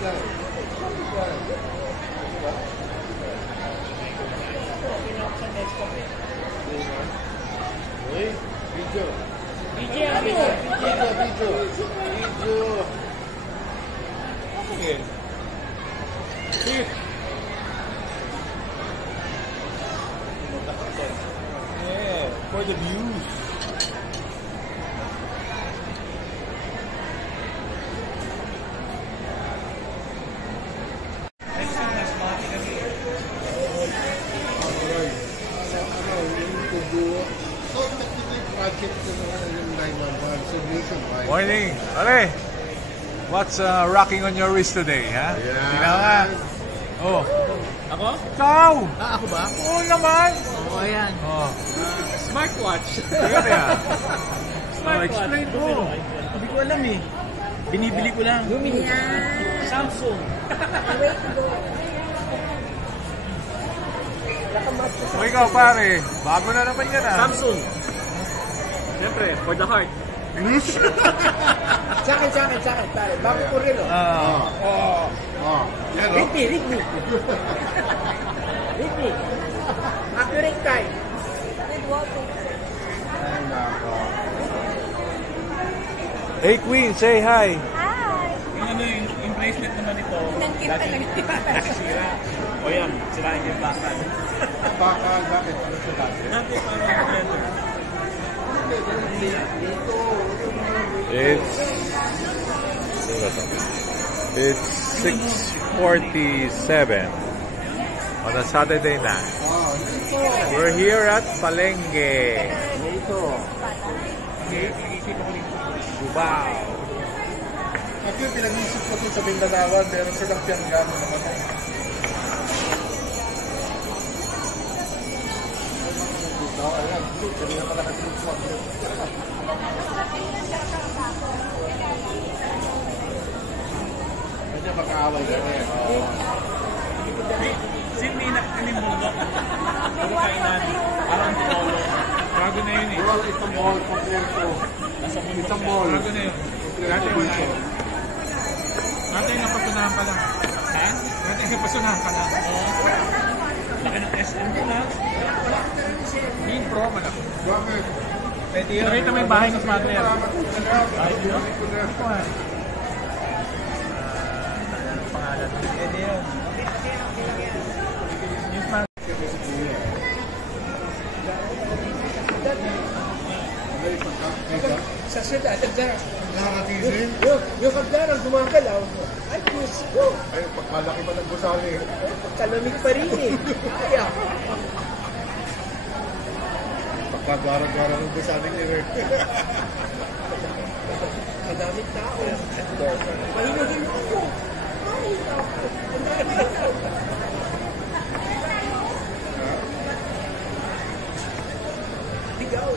For the views. Morning. Ale, what's rocking on your wrist today, ha? Yeah. Oh. Ako? Ikaw! Ako ba? Oo naman! Oo, ayan. Oh. Smartwatch. Kaya kaya? Smartwatch. Explain mo. Hindi ko alam eh. Binibili ko lang. Samsung. So ikaw pare, bago na naman yan ah. Samsung. Siyempre, for the heart. Sa akin, pare. Bago ko rin, Read me. Accurate time. Hey Queen, say hi. Hi! Yung bracelet naman ito. Nangkita lang. Sira. O yan, sirain yung bakal. Bakal, bakit? Ano sa bakal? Natin parang blender. It's 6:47 on a Saturday night. We're here at Palengke. Cubao. Actually, pinag-isip ko sa Bindanawan, meron silang Tianggan naman. Medyo mag-aaway kami. Sydney na kanimundo. Puro kainan. Parang polo. Bago na yun eh. Well, itong mall, kompleto. Nasa mundo. Itong mall. Bago na yun. Dati wala yun. Dati napasunahan pa lang. Ha? Dati napasunahan ka lang. Laki ng SM ko lang. Being pro, malaki. Bakit? Pwede yun. Nakita mo yung bahay ng mother yan. Bahay yun? Pangalan. Pwede yun. Sa sila, nakakatisin. Yung kagdarang gumagalaw. Ay, Diyos ko. Ay, pagkalaki pa ng gusali. Kalamig pa rin eh. Kaya. Pagkagara-gara ng gusali ni Rick. Madaming tao. Pahinugin ako. Ay, ako. Ang daming tao. Ligaw.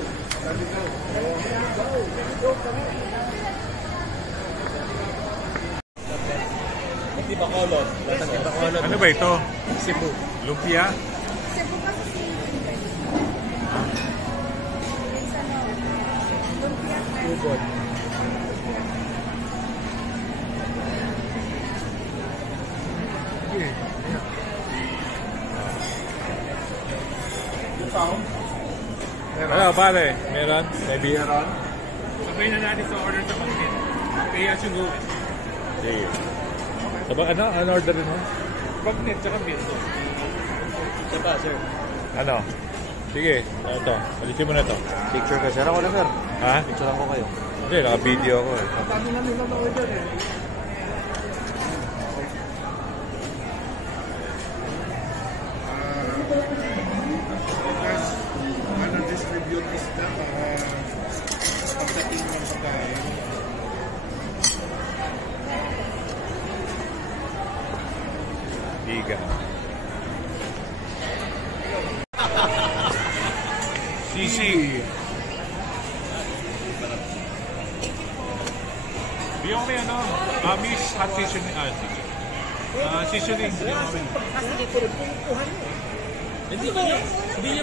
Hindi ba kolon? Latag ba kolon? Ano ba ito? Cebu. Lumpia? Cebu kasi si Ubod. Ano pare? Meron? Maybe? Meron? Sabay na natin sa order sa magnet. Kaya sugo. Sige. Sabang ano? Ano order mo? Magnet tsaka beso. Isa pa, sir. Ano? Sige. Ito. Alisin mo na ito. Picture ka, sir. Ako lang, sir. Ha? Picture lang ko kayo. Hindi, naka-video ako eh. Paano namin mag-order eh? Distribute is na para pagdating ng pagkain. Higa. Sisi. Bigyan ko may ano, Miss Hot Seasoning. Seasoning. Bigyan ko may. Kasi dito rin punukuhan mo. Hindi niya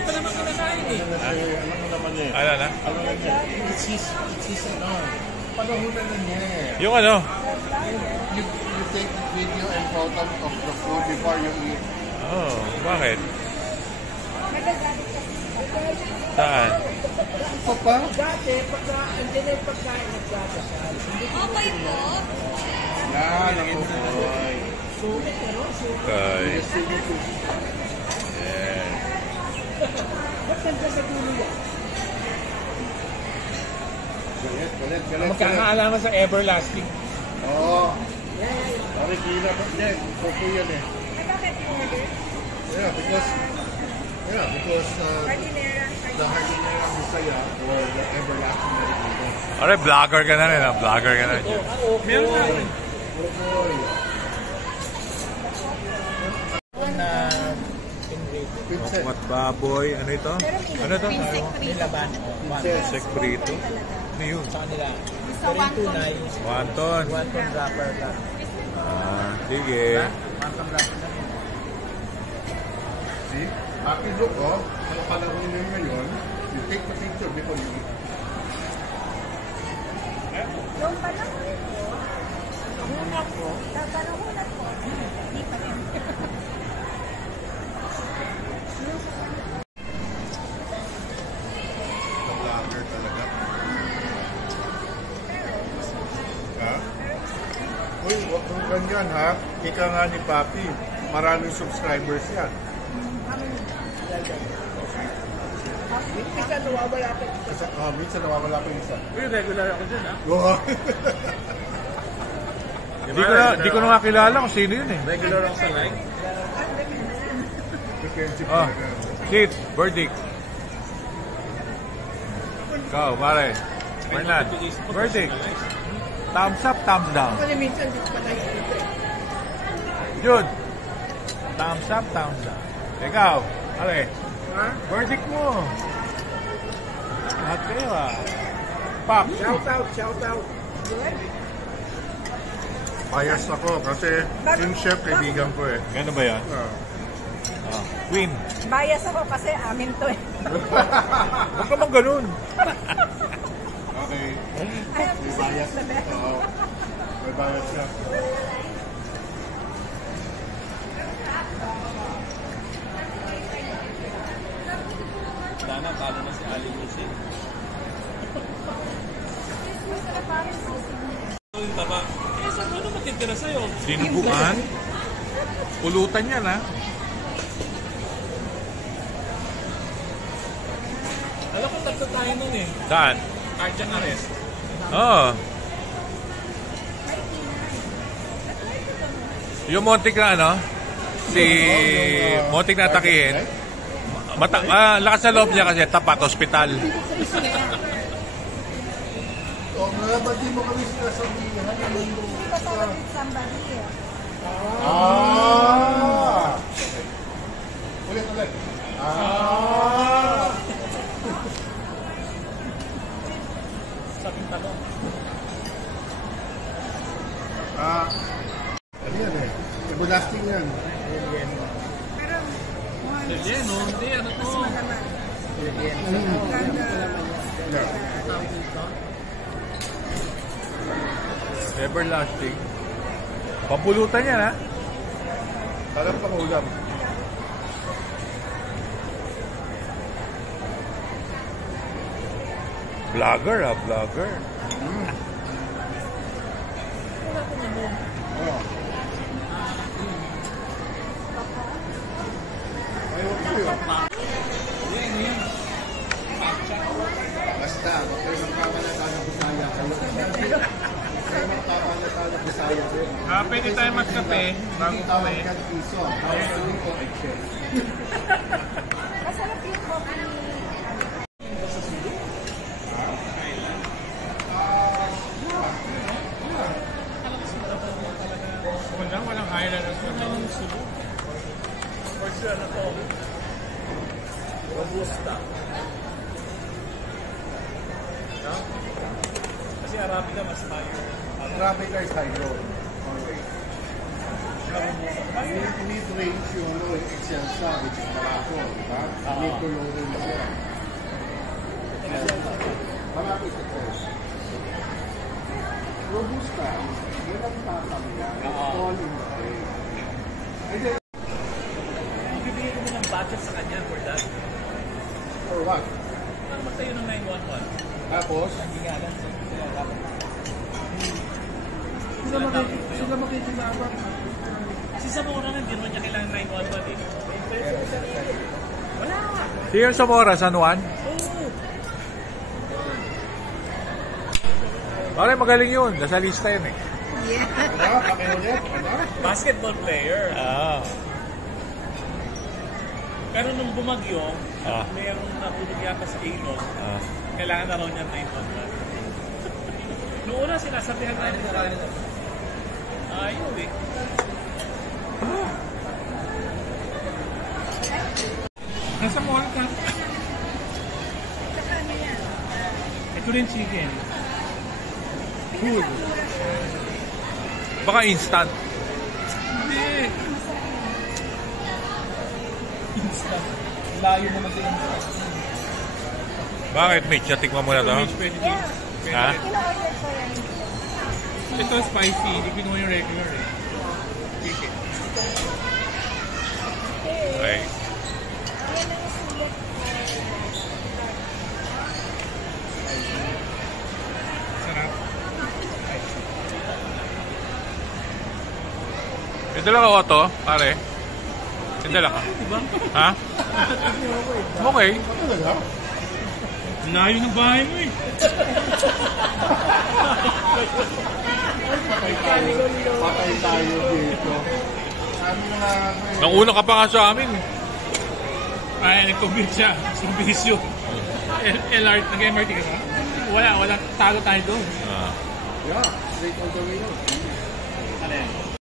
pa naman kinakain eh. Alam mo naman eh. Ano na? Alam mo niya, it's his ano, panahon na niya eh. Yung ano? You take video and photo of the food before you eat. Oh, bakit? Nagagalit kasi. Saan? Ito pa? Dati, pagka andyan na yung pagkain nagdadasal. Okay po. Yan, ako boy. Sulit, ano? Sulit. Okay. Ba't nandiyan sa dulo yan? Galit. Magkakaalaman sa everlasting. Oo. Marikina pa. Hindi, kuko yan eh. Ay, bakit yung order? Yeah, because Cardinera. the Hardinera Bisaya or the everlasting Marikina. Aray, vlogger ka na rin, ha? Vlogger ka na rin. Meron nga rin. Boy. Na pinrito. Princess. What baboy? Ano ito? Ano ito? Pinsik free. Nilaban. Insect prito. Ano yun? Sa kanila. Sa Pero yung wonton. tunay, Wonton. wonton wrapper lang. Ah, sige. Wonton wrapper lang. See? Happy look, oh. Sa panahon nyo ngayon, you take the picture before you eat. Yung panahon po. Una po. Tatanahunan po. Hindi pa rin. Vlogger talaga. Ha? Uy, huwag kang ganyan ha. Ika nga ni Papi. Maraming subscribers yan. Minsan nawawala ka. Kasi minsan nawawala ko yung isa. Uy, regular ako dyan, ha? Wow. Di ko na makilala kung sino yun eh. Regular ako sa live. Defensive Oh, talaga. Sid, verdict. Ikaw, pare. Fernand, verdict. Thumbs up, thumbs down. Kasi minsan di pa tayo ito eh. Jude, thumbs up, thumbs down. Ikaw, pare. Ha? Verdict mo. Lahat kayo ah. Pop. Shout out, shout out. Bias ako kasi yung chef kaibigan ko eh. Gano'n ba yan? Ah. Ah. Queen. Bias ako kasi amin to eh. Huwag ka mang ganun. Okay. I have to say Bias. this the best. Oo. May bias siya. Sana, talo na si Ali Lucy. Yung taba. Eh, saan ano matitira sa'yo? Dinuguan. Pulutan yan ha. Alam ko, tatlo tayo nun eh. Saan? Cardiac arrest. Oo. Yung Montik na ano? Si Montik na atakihin. Lakas sa loob niya kasi tapat, hospital. O nga, ba't di mo kami sinasabihan? Hindi ba talaga somebody eh? Ah! Ulit. Ah! Saking tanong. Ah. Ano yan eh? Everlasting yan. Hindi, no? Hindi, ano to? Yeah. Everlasting. Papulutan yan ha. Parang pangulam. Vlogger ha, vlogger. Oh. Ay, huwag ko yun. Basta, huwag kayo magkakalata ng Bisaya. Kayo magkakalata ng Bisaya. Pwede tayo magkape bago Hindi kami. tawag ka piso. Tawag ko eggshell. Masarap yung coffee. Walang highlight. Walang subo. For sure, ano to? Robusta. No? Kasi Arabica mas tayo. Ang grabe guys, hydro. Always. You need range yung Excelsa, which is Barako, di ba? Need to low range siya. Malapit ito. Robusta, yun ang tatang yan. Bibigyan ko mo ng budget sa kanya for that. For what? Para magtayo ng 911. Tapos, Hindi nga alam. sila makikinawa. Si Zamora nga, hindi naman niya kailangan 911 eh. Wala nga. Si yung Zamora, San Juan? Oo. Pare, magaling yun. Nasa lista yun eh. Basketball player. Ah. Pero nung bumagyo, Ah. mayroong nahulog yata sa ilog. Ah. Kailangan na raw niya 911. Noong una, sinasabihan na rin sa ayun eh. Nasa mall ka. Ito rin chicken. Food. Baka instant. Hindi. Instant. Layo naman sa instant. Bakit, Mitch? Natikman mo na to? Pwede din. Ha? Kino-order ko yan. Ito spicy. Hindi kinuha yung regular eh. Chicken. Okay. Yan ang sulit ko. Sarap. May dala ka auto, pare? May dala ka? Diba? Ha? Okay. Layo ng bahay mo eh. Patay tayo dito. Sabi na nga, Nauna ka pa nga sa amin. Ay, nag-commute siya. Sumbisyo. LRT, nag-MRT ka ba? Wala. Talo tayo doon. Ah. yeah, straight all the way. Alin?